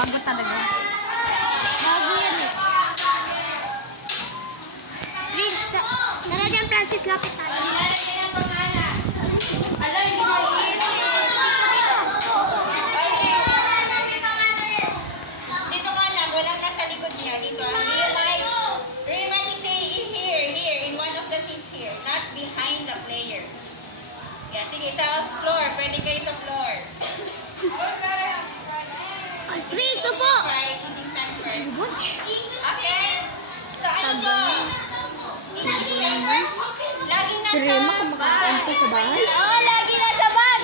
Gago talaga. Gago yan eh. Prince, tara dyan Francis, lapit tayo. Dito ka na, wala ka sa likod niya. Dito. Remind me say in one of the seats here. Not behind the player. Yeah, sige, sa floor. Pwede kayo sa floor. Prince, upo! Okay? So, ano to? Lagi Si Rema kumakakanto sa bahay. Oo, lagi nasa bag.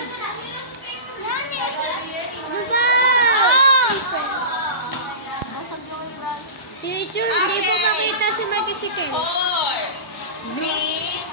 Teacher, hindi po makita si Marquis si Ken. 4, 3,